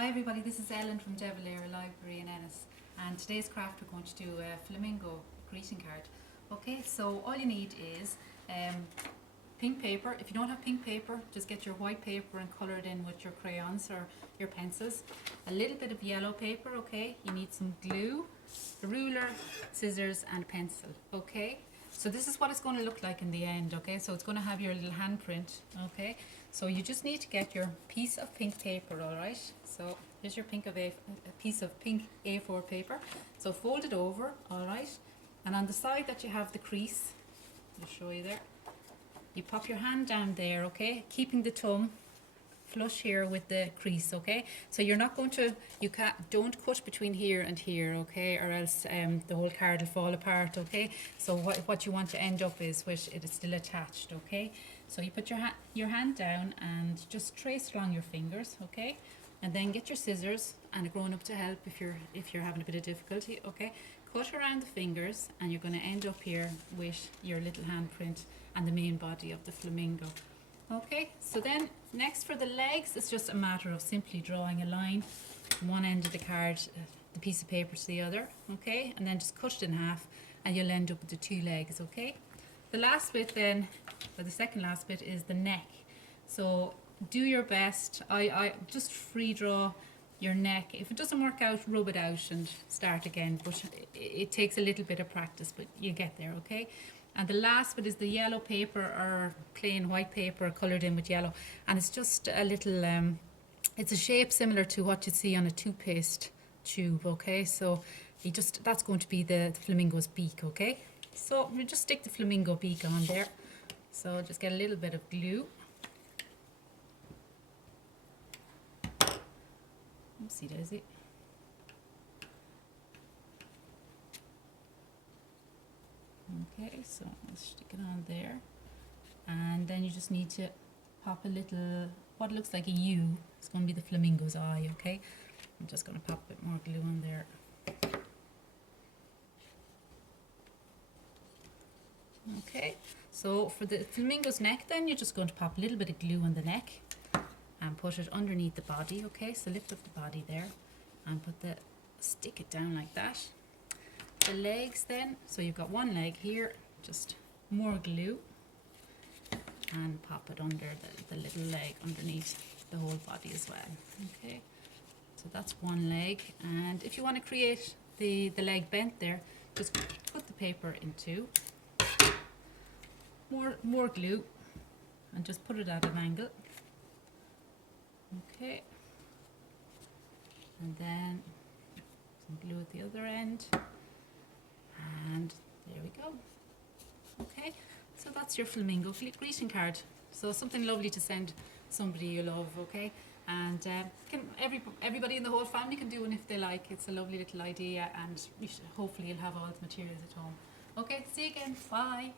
Hi everybody, this is Ellen from DeValera Library in Ennis, and today's craft we're going to do a flamingo greeting card. Okay, so all you need is pink paper. If you don't have pink paper, just get your white paper and colour it in with your crayons or your pencils. A little bit of yellow paper, okay? You need some glue, a ruler, scissors and pencil, okay? So this is what it's going to look like in the end, okay? So it's going to have your little handprint, okay? So you just need to get your piece of pink paper, all right? So here's your a piece of pink A4 paper. So fold it over, all right? And on the side that you have the crease, I'll show you there. You pop your hand down there, okay? Keeping the thumb flush here with the crease, okay? So you're not going to, don't cut between here and here, okay? Or else the whole card will fall apart, okay? So what you want to end up is with it is still attached, okay? So you put your hand down and just trace along your fingers, okay? And then get your scissors and a grown-up to help if you're having a bit of difficulty, okay? Cut around the fingers and you're going to end up here with your little handprint and the main body of the flamingo. Okay, so then next for the legs, it's just a matter of simply drawing a line from one end of the card, the piece of paper to the other, okay? And then just cut it in half and you'll end up with the two legs, okay? The last bit then, or the second last bit, is the neck. So do your best. I just free draw your neck. If it doesn't work out, rub it out and start again. But it takes a little bit of practice, but you get there, okay? And the last bit is the yellow paper or plain white paper coloured in with yellow. And it's just a little, it's a shape similar to what you see on a toothpaste tube, okay? So that's going to be the flamingo's beak, okay? So we just stick the flamingo beak on there. So just get a little bit of glue. Oopsie daisy. Okay, so let's stick it on there. And then you just need to pop a little, what looks like a U. It's going to be the flamingo's eye, okay? I'm just going to pop a bit more glue on there. Okay, so for the flamingo's neck then, you're just going to pop a little bit of glue on the neck and put it underneath the body, okay? So lift up the body there and stick it down like that. The legs then, so you've got one leg here, just more glue and pop it under the little leg underneath the whole body as well, okay? So that's one leg, and if you want to create the leg bent there, just put the paper in two, more glue and just put it at an angle, okay? And then some glue at the other end. And there we go. Okay, so that's your flamingo greeting card. So something lovely to send somebody you love, okay? And everybody in the whole family can do one if they like. It's a lovely little idea, and hopefully you'll have all the materials at home. Okay, see you again. Bye.